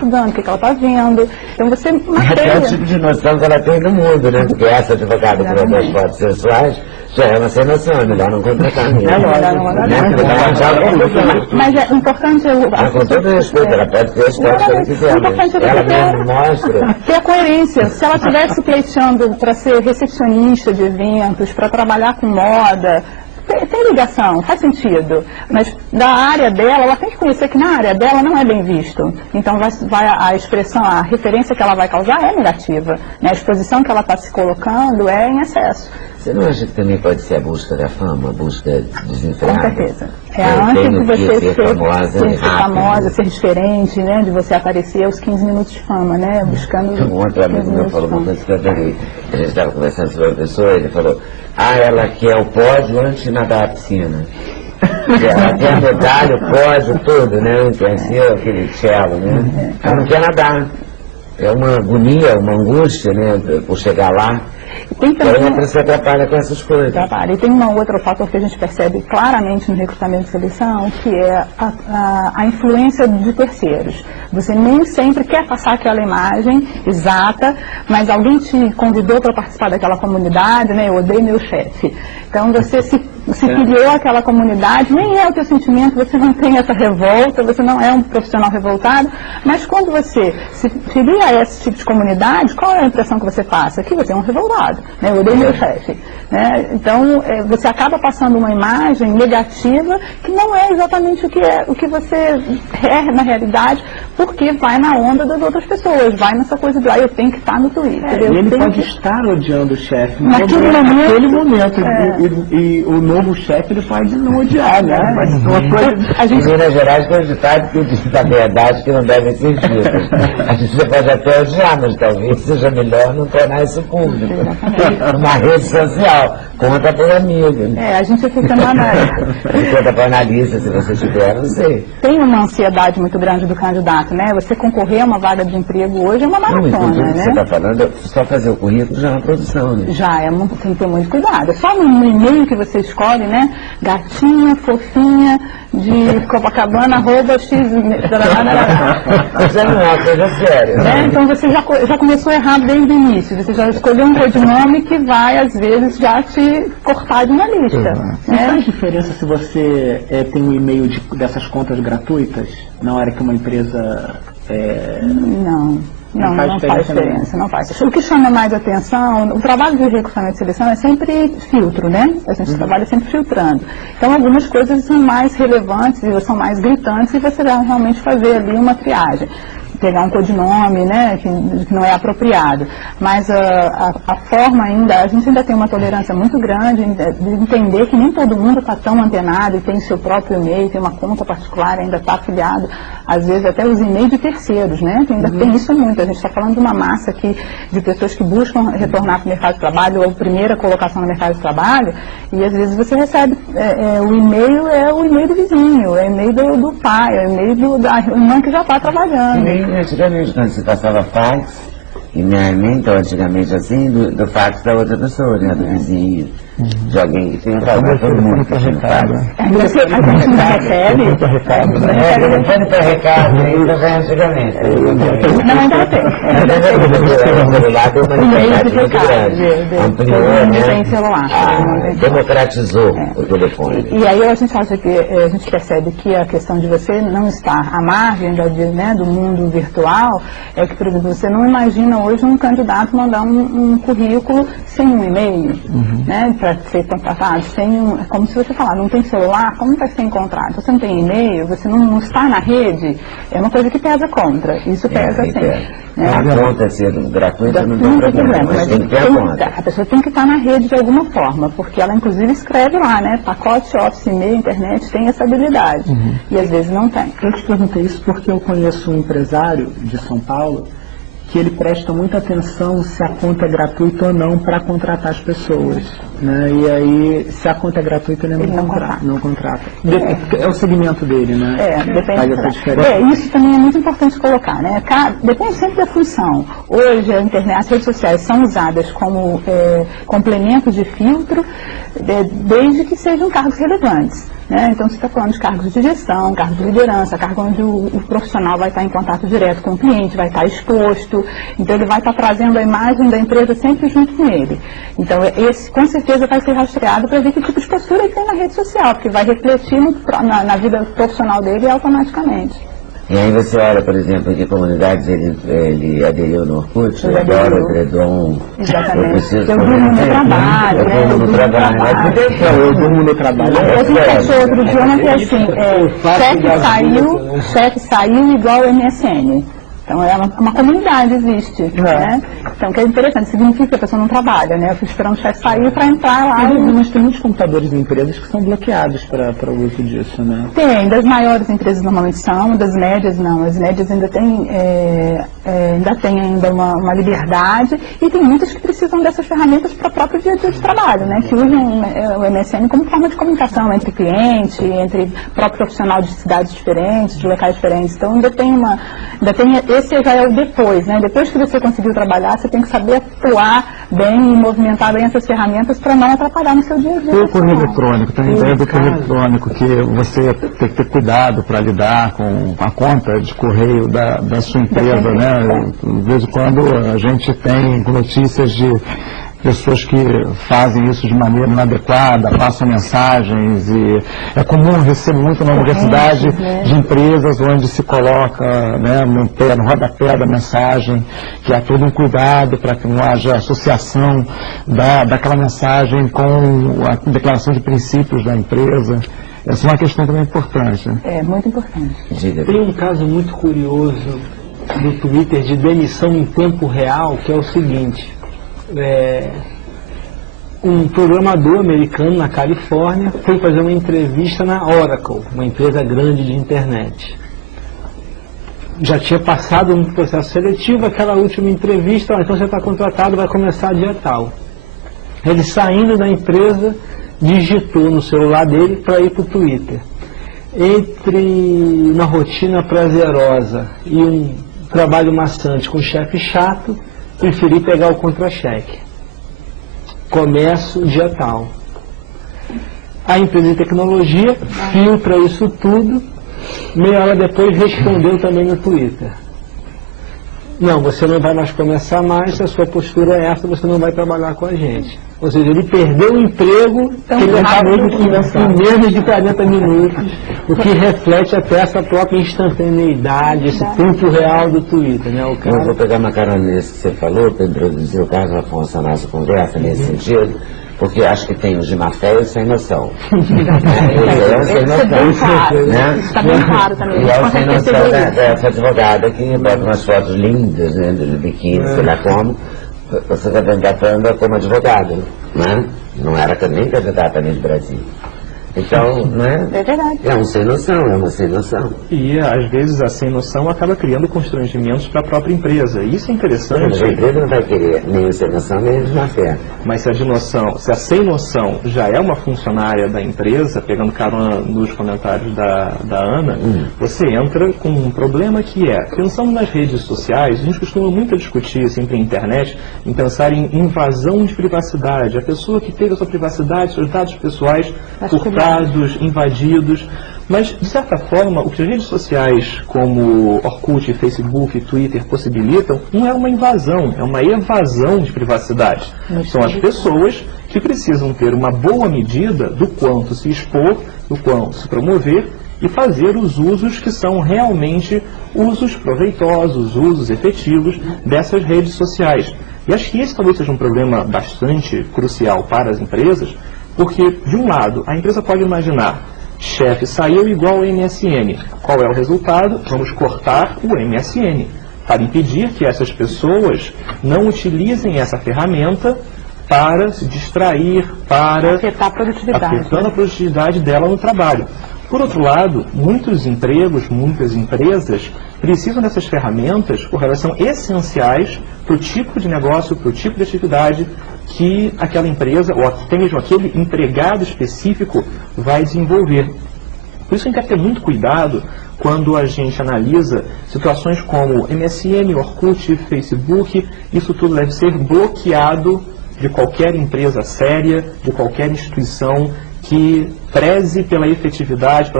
estudando, o que ela está vendo. Então você mapeia. É o tipo de noção que ela tem no mundo, né? Porque essa advogada por outras fotos sexuais já é uma sem noção, é melhor não contratar mesmo. Mas é importante... Com todo respeito, ela pode ter a história que ela quiser, mas ela mesmo mostra... Ter a coerência. Se ela estivesse pleiteando para ser recepcionista de eventos, para trabalhar com moda... Tem ligação, faz sentido, mas da área dela, ela tem que conhecer que na área dela não é bem visto. Então a expressão, a referência que ela vai causar é negativa, né? A exposição que ela está se colocando é em excesso. Você não acha que também pode ser a busca da fama, a busca desenfreada? Com certeza. É antes de você ser famosa, ser diferente, né? De você aparecer aos 15 minutos de fama, né? Buscando... Um outro amigo meu falou uma coisa que eu adorei. A gente estava conversando sobre a pessoa, ele falou: ela quer o pódio antes de nadar a piscina. Ela quer a medalha, o pódio, tudo, né? Não quer ser aquele cello, né? Ela não quer nadar. É uma agonia, uma angústia, né? Por chegar lá. Tem também, ela se atrapalha com essas coisas. E tem um outro fator que a gente percebe claramente no recrutamento de seleção, que é a influência de terceiros. Você nem sempre quer passar aquela imagem exata, mas alguém te convidou para participar daquela comunidade, né? Eu odeio meu chefe. Então você se filiou àquela comunidade, nem é o teu sentimento, você não tem essa revolta, você não é um profissional revoltado, mas quando você se filia a esse tipo de comunidade, qual é a impressão que você passa? Que você é um revoltado, né? Eu odeio meu chefe. Né? Então você acaba passando uma imagem negativa que não é exatamente o que você é na realidade, porque vai na onda das outras pessoas, vai nessa coisa de eu tenho que estar no Twitter. E ele pode estar odiando o chefe naquele momento. E o novo chefe ele pode não odiar, né? Mas uma coisa... Em Minas Gerais tem um ditado que diz da verdade que não devem ser ditas. A gente pode até odiar, mas talvez seja melhor não tornar isso público. Numa rede social, conta por amigo. A gente fica conta por analista, se você tiver, não sei. Tem uma ansiedade muito grande do candidato, né? Você concorrer a uma vaga de emprego hoje é uma maratona, né? Você está falando, só fazer o currículo já é uma produção, né? Já, tem que ter muito cuidado. É só no e-mail que você escolhe, né? Gatinha, fofinha, de Copacabana, @x... Isso não é uma coisa séria. Então você já começou errado desde o início. Você já escolheu um codinome que vai, às vezes, já te cortar de uma lista. Faz diferença se você tem um e-mail dessas contas gratuitas, na hora que uma empresa... Não faz diferença. O que chama mais atenção, o trabalho de recrutamento e seleção é sempre filtro, né? A gente trabalha sempre filtrando. Então, algumas coisas são mais relevantes e são mais gritantes e você vai realmente fazer ali uma triagem. Pegar um codinome, né, que não é apropriado. Mas a forma ainda, a gente ainda tem uma tolerância muito grande de entender que nem todo mundo está tão antenado e tem seu próprio e-mail, tem uma conta particular, ainda está afiliado, às vezes até os e-mails de terceiros, né? Ainda tem isso muito. A gente está falando de uma massa aqui de pessoas que buscam retornar para o mercado de trabalho ou primeira colocação no mercado de trabalho, e às vezes você recebe, o e-mail é o e-mail do vizinho, é o e-mail do pai, é o e-mail da irmã que já está trabalhando. Antigamente, quando se passava fax, e então antigamente assim, do fax da outra pessoa, né? Do vizinho, de alguém que tinha falado, todo mundo que tinha fax. A gente ainda recebe? Não foi para recado, ainda foi antigamente. Não, ainda tem. O celular deu uma liberdade muito grande. Ampliou, né? Democratizou o telefone. E aí a gente acha que, a gente percebe que a questão de você não estar à margem do mundo virtual é que, por exemplo, você não imagina hoje um candidato mandar um currículo sem um e-mail, né, para ser contratado, como se você falar, não tem celular, como vai ser encontrado? Você não tem e-mail, você não está na rede, é uma coisa que pesa contra, isso pesa sim. A conta sendo gratuita não tem problema, mas tem que ter a conta. A pessoa tem que estar na rede de alguma forma, porque ela inclusive escreve lá, né, pacote, office, e-mail, internet, tem essa habilidade, e às vezes não tem. Eu te perguntei isso porque eu conheço um empresário de São Paulo que ele presta muita atenção se a conta é gratuita ou não para contratar as pessoas, né? E aí, se a conta é gratuita, ele não contrata. É o segmento dele, né? Depende. Isso também é muito importante colocar, né? Depende sempre da função. Hoje, a internet, as redes sociais são usadas como complemento de filtro, desde que sejam cargos relevantes. né? Então, você está falando de cargos de gestão, cargos de liderança, cargo onde o profissional vai estar em contato direto com o cliente, vai estar exposto, então ele vai estar trazendo a imagem da empresa sempre junto com ele. Então, esse com certeza vai ser rastreado para ver que tipo de postura ele tem na rede social, porque vai refletir na vida profissional dele automaticamente. E aí você olha, por exemplo, em que comunidades ele aderiu no Orkut, eu adoro o Edredom. Exatamente. Eu durmo no trabalho, né? Eu durmo no trabalho. Eu durmo no trabalho. A gente achou outro dia uma que é assim, chefe saiu igual MSN. Então, é uma comunidade, existe, né? Então, que é interessante, significa que a pessoa não trabalha, né? Eu fui esperando o chefe sair para entrar lá. Mas tem muitos computadores em empresas que são bloqueados para o uso disso, né? Tem, das maiores empresas normalmente são, das médias não. As médias ainda têm uma liberdade e tem muitas que precisam dessas ferramentas para o próprio dia a dia de trabalho, né? Que usam o MSN como forma de comunicação entre cliente, entre próprio profissional de cidades diferentes, de locais diferentes. Então, esse já é o depois, né? Depois que você conseguiu trabalhar, você tem que saber atuar bem e movimentar bem essas ferramentas para não atrapalhar no seu dia a dia. Tem o correio eletrônico, tem a ideia do correio eletrônico, que você tem que ter cuidado para lidar com a conta de correio da sua empresa, né? De vez em quando a gente tem notícias de pessoas que fazem isso de maneira inadequada, passam mensagens, e é comum, eu recebo muito na universidade de empresas onde se coloca, né, no rodapé da mensagem que há todo um cuidado para que não haja associação daquela mensagem com a declaração de princípios da empresa. Essa é uma questão também importante. É, muito importante. Tem um caso muito curioso no Twitter de demissão em tempo real, que é o seguinte: um programador americano na Califórnia foi fazer uma entrevista na Oracle, uma empresa grande de internet. Já tinha passado um processo seletivo, aquela última entrevista, então você está contratado, vai começar dia tal. Ele, saindo da empresa, digitou no celular dele para ir para o Twitter. Entre uma rotina prazerosa e um trabalho maçante com chefe chato, preferi pegar o contra-cheque. Começo dia tal. A empresa de tecnologia filtra isso tudo, meia hora depois respondeu também no Twitter: não, você não vai mais começar mais, se a sua postura é essa, você não vai trabalhar com a gente. Ou seja, ele perdeu o emprego que ele acabou de começar em menos de 40 minutos, o que reflete até essa própria instantaneidade, esse tempo real do Twitter, né? Eu vou pegar uma carona nisso que você falou, para introduzir o Carlos Afonso na nossa conversa nesse sentido, porque acho que tem os de má fé e os sem noção. Sem noção, né? Isso está bem claro também. E é o sem noção dessa advogada que bota umas fotos lindas, né, do biquíni, sei lá como. Você está candidata como advogado, né? Não era nem candidata nem do Brasil. Então, né? É verdade. É um sem noção, é uma sem noção. E às vezes a sem noção acaba criando constrangimentos para a própria empresa. E isso é interessante. Mas a empresa não vai querer nem o sem noção, nem o de má fé. Mas se a sem noção já é uma funcionária da empresa, pegando carona nos comentários da Ana, você entra com um problema que é, pensando nas redes sociais, a gente costuma muito discutir sempre na internet, em pensar em invasão de privacidade. A pessoa que teve a sua privacidade, seus dados pessoais furtados, invadidos. Mas, de certa forma, o que as redes sociais como Orkut, Facebook, Twitter possibilitam não é uma invasão, é uma evasão de privacidade. São as pessoas que precisam ter uma boa medida do quanto se expor, do quanto se promover e fazer os usos que são realmente usos proveitosos, usos efetivos dessas redes sociais. E acho que esse talvez seja um problema bastante crucial para as empresas, porque, de um lado, a empresa pode imaginar: chefe saiu igual ao MSN. Qual é o resultado? Vamos cortar o MSN, para impedir que essas pessoas não utilizem essa ferramenta para se distrair, para afetar a produtividade. Afetando a produtividade dela no trabalho. Por outro lado, muitos empregos, muitas empresas precisam dessas ferramentas porque elas são essenciais para o tipo de negócio, para o tipo de atividade que aquela empresa, ou até mesmo aquele empregado específico, vai desenvolver. Por isso a gente tem que ter muito cuidado quando a gente analisa situações como MSN, Orkut, Facebook. Isso tudo deve ser bloqueado de qualquer empresa séria, de qualquer instituição que preze pela efetividade,